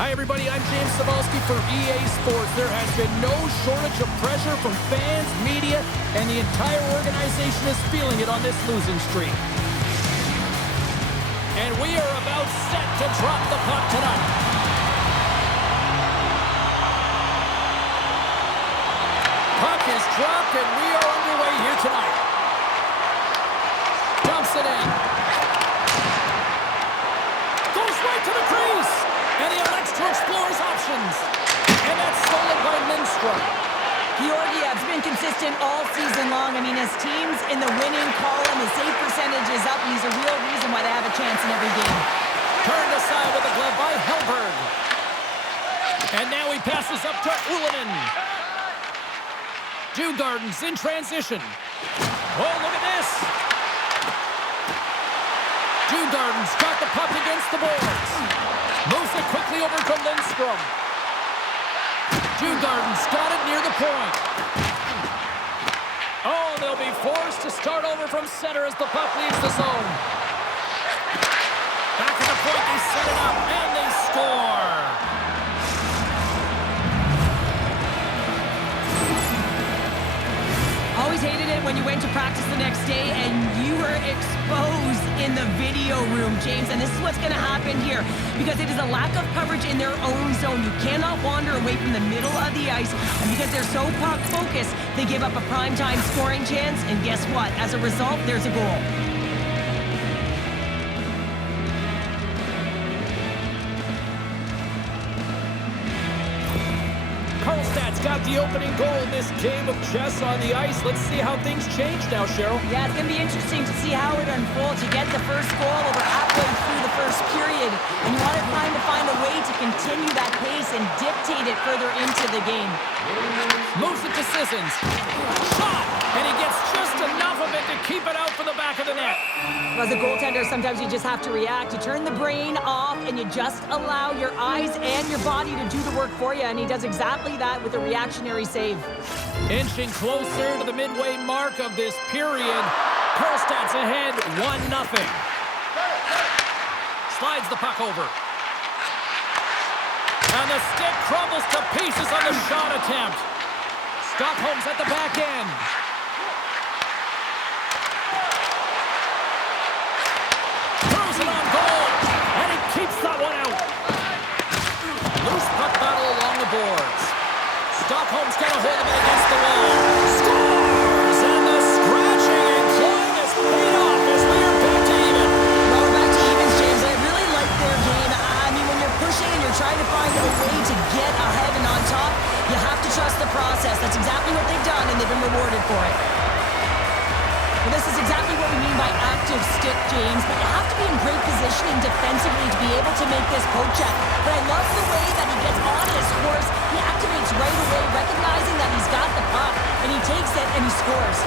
Hi, everybody. I'm James Cebulski for EA Sports. There has been no shortage of pressure from fans, media, and the entire organization is feeling it on this losing streak. And we are about set to drop the puck tonight. Puck is dropped, and we are underway here tonight. Dumps it in. Goes right to the crease. And he elects to explore his options. And that's stolen by Lindstrom. Georgiev's been consistent all season long. I mean, his team's in the winning column. His save percentage is up, and he's a real reason why they have a chance in every game. Turned aside with a glove by Hellberg. And now he passes up to Ullinen. Djurgårdens in transition. Oh, look at this. Djurgårdens got the puck against the boards. Moves it quickly over to Lindstrom. Djurgårdens got it near the point. Oh, they'll be forced to start over from center as the puck leaves the zone. Back at the point, they set it up, and they score. Always hated it when you went to practice the next day and you were exposed in the video room, James. And this is what's going to happen here because it is a lack of coverage in their own zone. You cannot wander away from the middle of the ice. And because they're so puck-focused, they give up a primetime scoring chance. And guess what? As a result, there's a goal. Got the opening goal in this game of chess on the ice. Let's see how things change now, Cheryl. Yeah, it's going to be interesting to see how it unfolds. You get the first goal over halfway through the first period, and you want to find a way to continue that pace and dictate it further into the game. Moves it to Sissons. Shot! And he gets just enough of it to keep it out for the back of the net. As a goaltender, sometimes you just have to react. You turn the brain off, and you just allow your eyes and your body to do the work for you, and he does exactly that with a reactionary save. Inching closer to the midway mark of this period. Karlstad's ahead 1-0. Slides the puck over. And the stick crumbles to pieces on the shot attempt. Stockholm's at the back end. Throws it on goal. And he keeps that one out. Loose puck battle along the boards. Stockholm's got a hold of it against the wall. Scores! And the scratching and clawing is paid off as we are back to even. Well, we're back to evens, James. I really like their game. I mean, when you're pushing and you're trying to find a way to get ahead and on top, you have to trust the process. That's exactly what they've done, and they've been rewarded for it. Well, this is exactly what we mean by active stick, James, but you have to be in great positioning defensively to be able to make this poke check. But I love the way that he gets on his horse. He activates right away, recognizing that he's got the puck, and he takes it and he scores.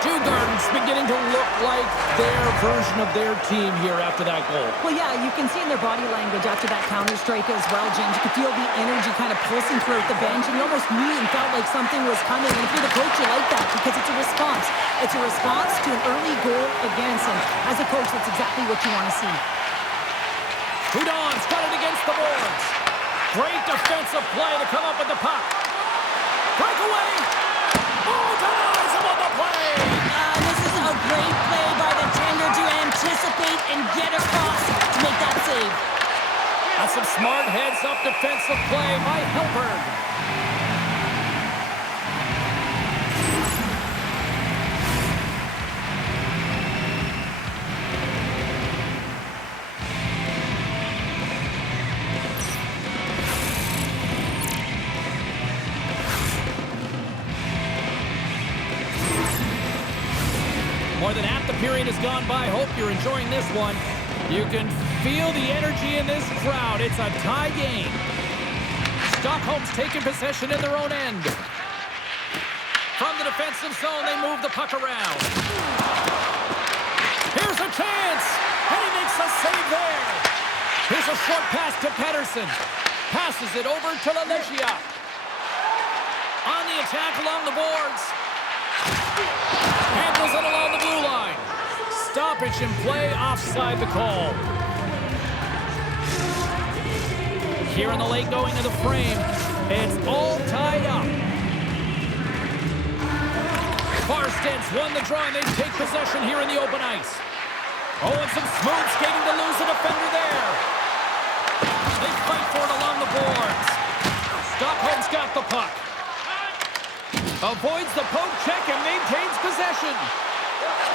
Djurgårdens beginning to look like their version of their team here after that goal. Well, yeah, you can see in their body language after that counter-strike as well, James. You could feel the energy kind of pulsing throughout the bench, and you almost knew and felt like something was coming. And if you're the coach, you like that because it's a response. It's a response to an early goal against, and as a coach, that's exactly what you want to see. Hudon's got it against the boards. Great defensive play to come up with the puck. Breakaway. Oh, denies him on the play. This is a great play by the tender to anticipate and get across to make that save. That's some smart heads-up defensive play by Hellberg. More than half the period has gone by. Hope you're enjoying this one. You can feel the energy in this crowd. It's a tie game. Stockholm's taking possession in their own end. From the defensive zone, they move the puck around. Here's a chance, and he makes a save there. Here's a short pass to Pettersson. Passes it over to Lalegia. On the attack along the boards. Handles it along the blue line. stoppage in play, offside the call. Here in the late going to the frame, it's all tied up. Farsted's won the draw, and they take possession here in the open ice. Oh, and some smooth skating to lose a defender there. They fight for it along the boards. Stockholm's got the puck. Avoids the poke check and maintains possession.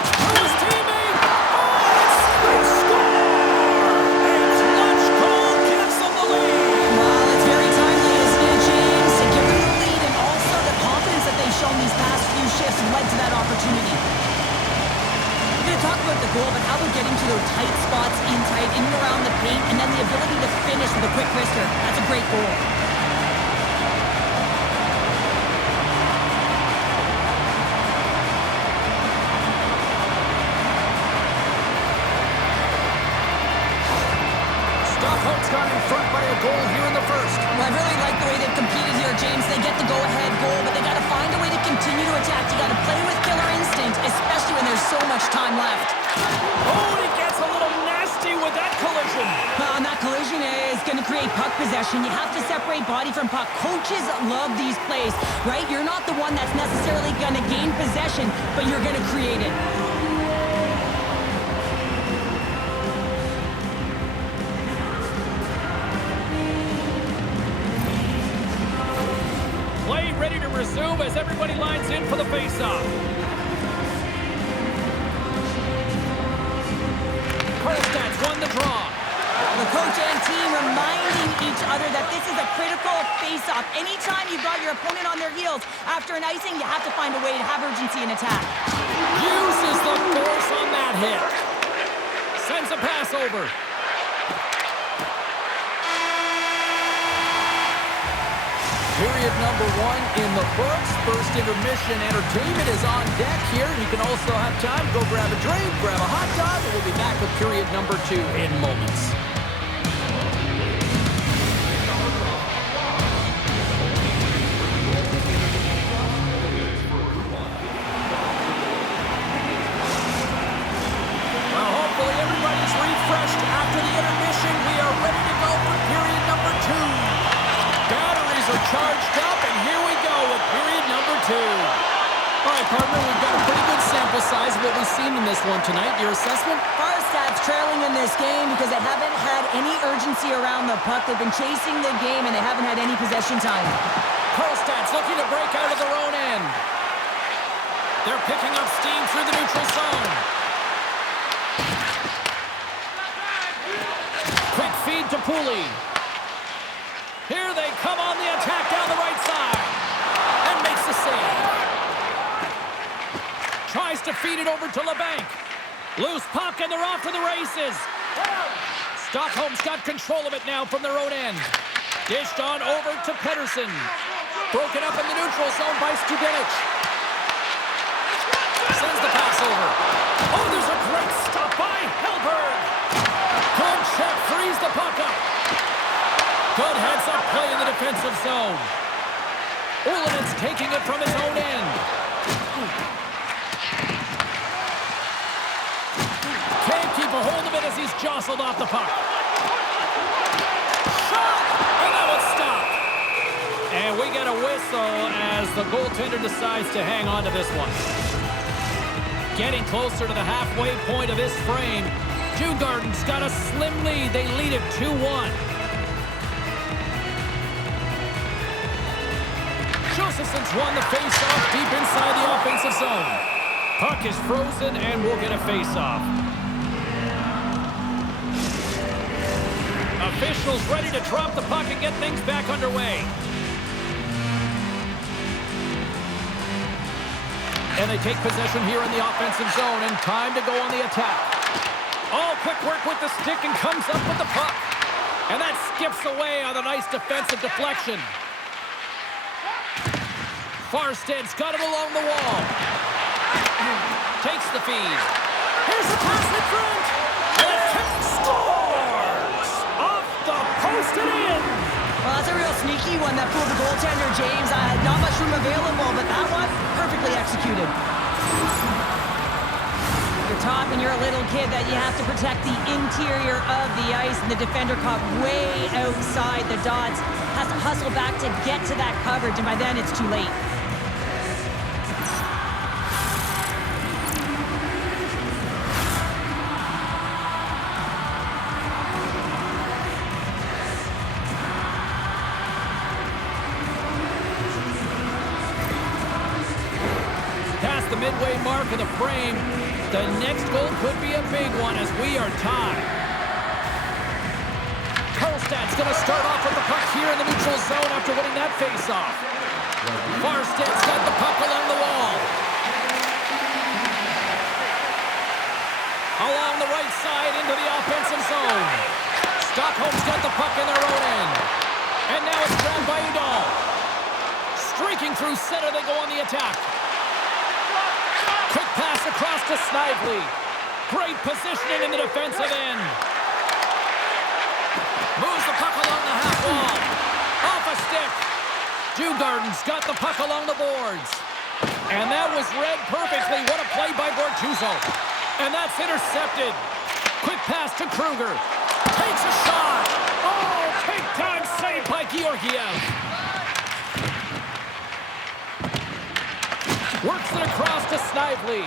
To his teammate. Oh, it's score! A clutch goal gives them the lead. Wow, that's very timely, isn't it, James? To give them the lead, and also the confidence that they've shown these past few shifts led to that opportunity. We're going to talk about the goal, but how about getting to those tight spots in and around the paint, and then the ability to finish with a quick wrister. That's a great goal. Stockholm's got in front by a goal here in the first. Well, I really like the way they've competed here, James. They get the go-ahead goal, but they got to find a way to continue to attack. You got to play with killer instinct, especially when there's so much time left. Oh, and he gets a little nasty with that collision. And that collision is going to create puck possession. You have to separate body from puck. Coaches love these plays, right? You're not the one that's necessarily going to gain possession, but you're going to create it. Play ready to resume as everybody lines in for the faceoff. Karlstad's won the draw. The coach and team reminding each other that this is a critical face-off. Anytime you've got your opponent on their heels after an icing, you have to find a way to have urgency in attack. Uses the force on that hit. Sends a pass over. Period number 1 in the books. First intermission entertainment is on deck here. You can also have time to go grab a drink, grab a hot dog, and we'll be back with period number 2 in moments. Well, hopefully everybody's refreshed after the intermission. We are ready to go for period number 2. Batteries are charged up, and here we go with period number 2. All right, partner, we've got a pretty good sample size of what we've seen in this one tonight. Your assessment? Färjestad's trailing in this game because they haven't had any urgency around the puck. They've been chasing the game, and they haven't had any possession time. Karlstad's looking to break out of their own end. They're picking up steam through the neutral zone. Quick feed to Pooley. Here they come on the attack down the right side. And makes the save. Tries to feed it over to LeBanc. Loose puck, and they're off to the races. Stockholm's got control of it now from their own end. Dished on over to Pettersson. Broken up in the neutral zone by Studenic. Sends the pass over. Oh, there's a great stop by Hellberg. Good check, frees the puck up. Good heads-up play in the defensive zone. Ulanen's taking it from his own end. Can't keep a hold of it as he's jostled off the puck. Shot! And that one's stopped. And we get a whistle as the goaltender decides to hang on to this one. Getting closer to the halfway point of this frame. Djurgården's got a slim lead. They lead it 2-1. Josephson's won the face-off deep inside the offensive zone. Puck is frozen, and we'll get a face-off. Officials ready to drop the puck and get things back underway. And they take possession here in the offensive zone, and time to go on the attack. Oh, quick work with the stick, and comes up with the puck. And that skips away on a nice defensive deflection. Farsted's got it along the wall. Takes the feed. Here's the pass in front. And scores! Off the post and in. Well, that's a real sneaky one that fooled the goaltender, James. Not much room available, but that one perfectly executed. Your top and you're a little kid that you have to protect the interior of the ice, and the defender caught way outside the dots, has to hustle back to get to that coverage, and by then it's too late. The midway mark of the frame. The next goal could be a big one as we are tied. Karlstad's going to start off with the puck here in the neutral zone after winning that faceoff. Farsted's got the puck along the wall. Along the right side into the offensive zone. Stockholm's got the puck in their own end. And now it's grabbed by Udall. Streaking through center, they go on the attack. Quick pass across to Snively. Great positioning in the defensive end. Moves the puck along the half wall. Off a stick. Djurgården's got the puck along the boards. And that was read perfectly. What a play by Bortuzzo. And that's intercepted. Quick pass to Kruger. Takes a shot. Oh, big time save by Georgiev. Works it across to Snively.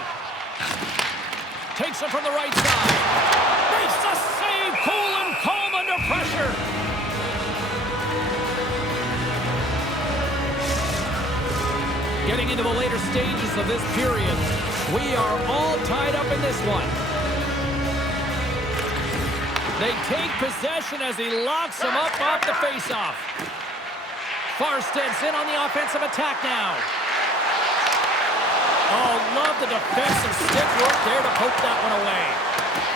Takes it from the right side. Makes the save. Cool and calm under pressure. Getting into the later stages of this period, we are all tied up in this one. They take possession as he locks him up off the faceoff. Farsted's in on the offensive attack now. Oh, love the defensive stick work there to poke that one away.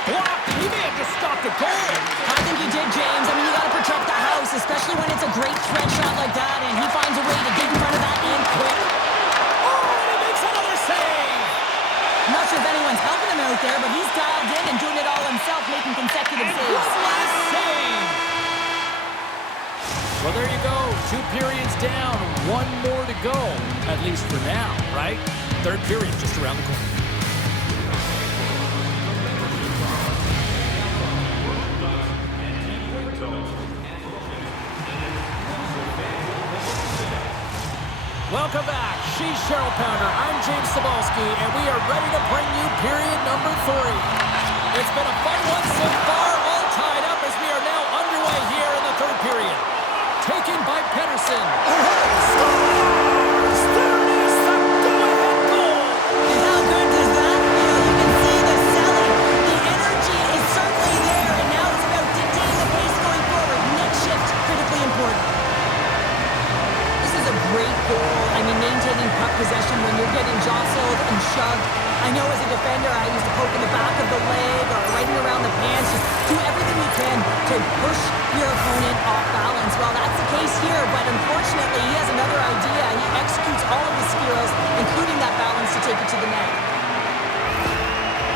Blocked. He may have just stopped a goal. I think he did, James. I mean, you got to protect the house, especially when it's a great threat shot like that, and he finds a way to get in front of that and quick. Oh, and he makes another save. I'm not sure if anyone's helping him out there, but he's dialed in and doing it all himself, making consecutive saves. One last save. Well, there you go. 2 periods down. 1 more to go, at least for now, right? Third period just around the corner. Welcome back. She's Cheryl Pounder. I'm James Cebulski, and we are ready to bring you period number 3. It's been a fun one so far, all tied up as we are now underway here in the third period. Taken by Pettersson. Scores! There it is, the go-ahead goal! And how good is that? You can see the selling. The energy is certainly there, and now it's about dictating the pace going forward. Next shift, critically important. This is a great goal. I mean, maintaining puck possession when you're getting jostled and shoved. I know as a defender, I used to poke in the back of the leg or right around the pants. Just do everything you can to push your opponent off balance. Well, that's the case here, but unfortunately, he has another idea. He executes all of his skills, including that balance to take it to the net.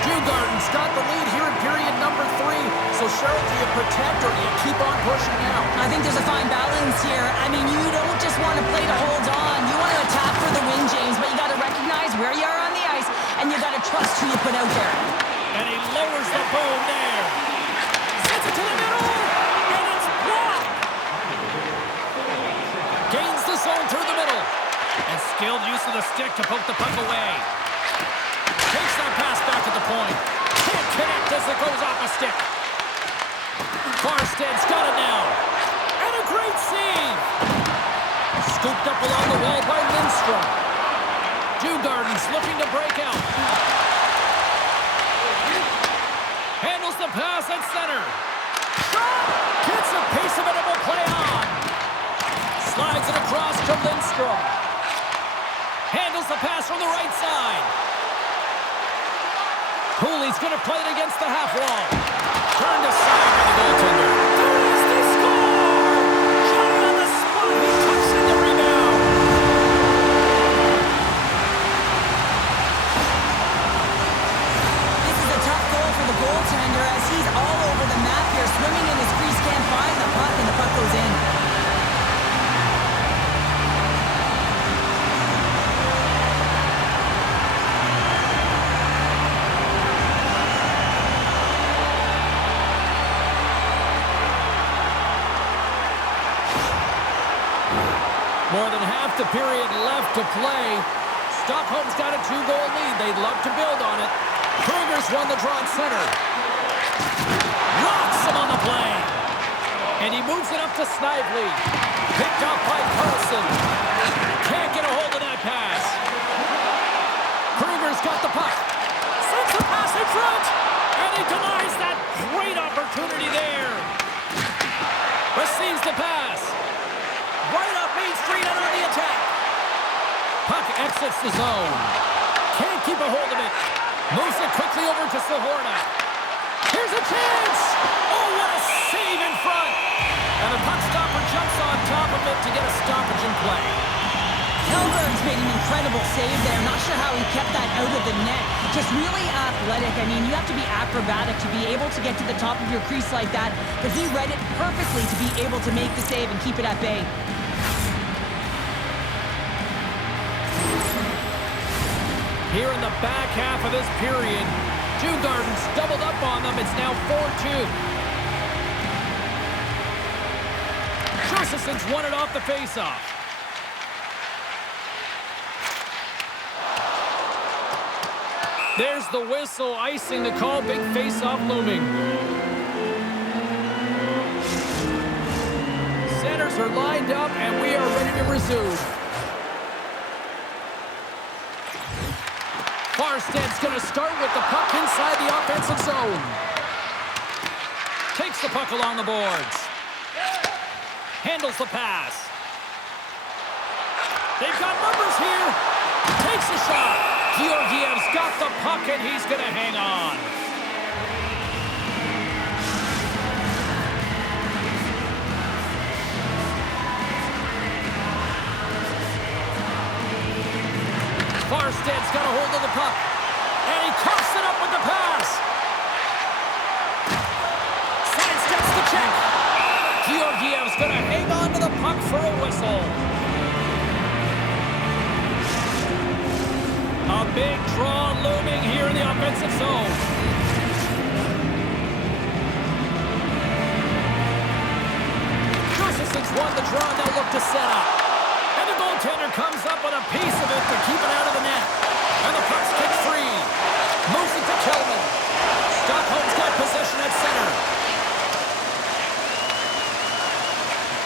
Djurgården's got the lead here in period number 3. So, Cheryl, do you protect or do you keep on pushing now? I think there's a fine balance here. I mean, you don't just want to play to hold on. You want to attack for the win, James, but you got to recognize where you are on the ice, and you got to trust who you put out there. And he lowers the boom there. Sends it to the middle, and it's blocked. Gains the zone through the middle. And skilled use of the stick to poke the puck away. Takes that pass back at the point. Can't connect as it goes off a stick. Farsted's got it now. And a great save. Scooped up along the wall by Lindstrom. Djurgården's looking to break out. Handles the pass at center. Gets a piece of it and will play on. Slides it across to Lindstrom. Handles the pass from the right side. Cooley's going to play it against the half wall. Turned aside by the goaltender. There is the score! Johnny on the spot. He tucks in the rebound. This is a tough goal for the goaltender as he's all over the map here, swimming in his crease, can't find the puck, and the puck goes in. More than half the period left to play. Stockholm's got a 2-goal lead. They'd love to build on it. Kruger's won the draw at center. Rocks him on the play. And he moves it up to Snively. Picked up by Carlson. Can't get a hold of that pass. Kruger's got the puck. Sends the pass in front. And he denies that great opportunity there. Receives the pass. Right up Main Street and on the attack. Puck exits the zone. Can't keep a hold of it. Moves it quickly over to Sahorna. Here's a chance. Oh, what a save in front. And the puck stopper jumps on top of it to get a stoppage in play. Hellberg's made an incredible save there. Not sure how he kept that out of the net. Just really athletic. I mean, you have to be acrobatic to be able to get to the top of your crease like that. But he read it perfectly to be able to make the save and keep it at bay. Here in the back half of this period, Djurgården's doubled up on them. It's now 4-2. Josephson's won it off the faceoff. There's the whistle, icing the call. Big faceoff looming. Centers are lined up, and we are ready to resume. Farsted's going to start with the puck inside the offensive zone. Takes the puck along the boards. Handles the pass. They've got numbers here. Takes a shot. Georgiev's got the puck, and he's going to hang on. Farsted's got a hold of the puck. And he coughs it up with the pass. Sidesteps the check. Georgiev's going to hang on to the puck for a whistle. A big draw looming here in the offensive zone. Josephson's won the draw, and they'll look to set up. And the goaltender comes up with a piece of it to keep it out of the net. And the puck's kicked free. Moves it to Kelman. Stockholm's got possession at center.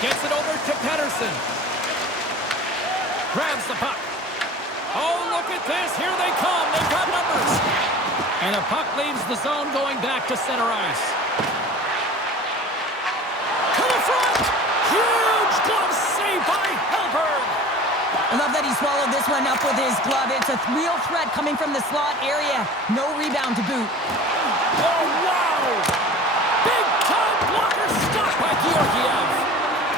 Gets it over to Pettersson. Grabs the puck. Oh, look at this. Here they come. They've got numbers. And the puck leaves the zone going back to center ice. To the front. Huge glove save by Hellberg. I love that he swallowed this one up with his glove. It's a real threat coming from the slot area. No rebound to boot. Oh, wow. Big time blocker stop by Georgiev.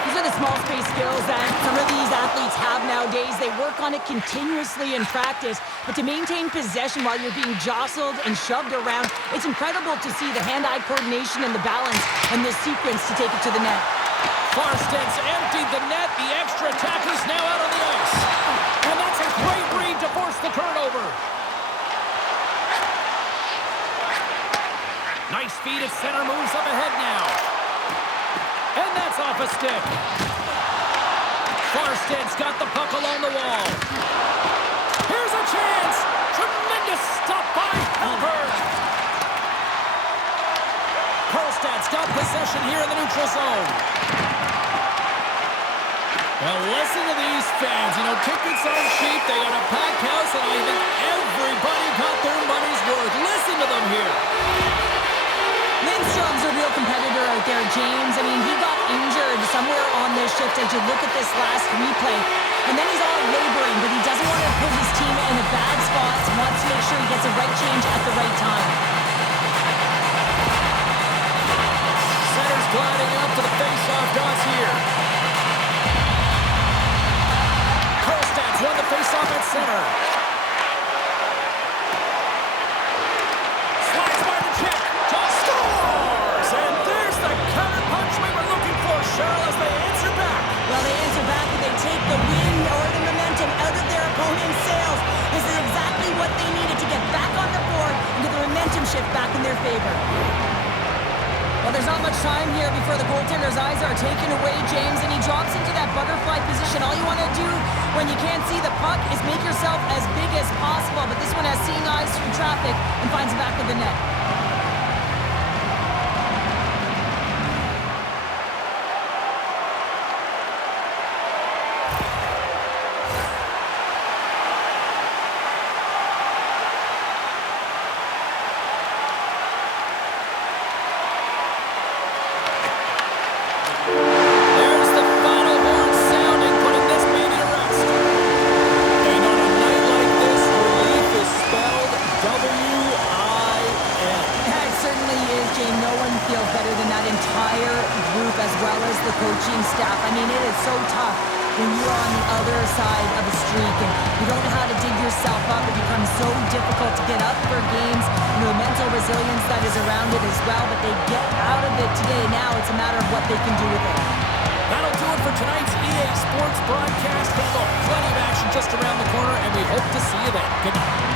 These are the small space skills that some of these athletes have nowadays. They work on it continuously in practice, but to maintain possession while you're being jostled and shoved around, it's incredible to see the hand-eye coordination and the balance in this sequence to take it to the net. Farsted's emptied the net. The extra attacker's now out on the ice. And that's a great read to force the turnover. Nice feed at center, moves up ahead now. And that's off a stick. Farsted's got the puck along the wall. Here's a chance. Tremendous stop by Hellberg. Karlstad's got possession here in the neutral zone. Well, listen to these fans. You know, tickets aren't cheap. They got a packed house, and I think everybody got their money's worth. Listen to them here. Lindstrom's a real competitor out there, James. I mean, he got injured somewhere on this shift as you look at this last replay. And then he's all laboring, but he doesn't want to put his team in a bad spot. He wants to make sure he gets a right change at the right time. Center's gliding up to the face-off dots here. Karlstad's won the face-off at center. Slides by the check. Scores! And there's the counter punch we were looking for, Cheryl, as they answer back. Well, they answer back and they take the wind or the momentum out of their opponent's sails. This is exactly what they needed to get back on the board and get the momentum shift back in their favor. Well, there's not much time here before the goaltender's eyes are taken away, James, and he drops into that butterfly position. All you want to do when you can't see the puck is make yourself as big as possible, but this one has seeing eyes through traffic and finds the back of the net. Coaching staff. I mean, it is so tough when you are on the other side of a streak and you don't know how to dig yourself up. It becomes so difficult to get up for games. You know, the mental resilience that is around it as well, but they get out of it today. Now it's a matter of what they can do with it. That'll do it for tonight's EA Sports broadcast. Hey, look, plenty of action just around the corner, and we hope to see you then. Good night.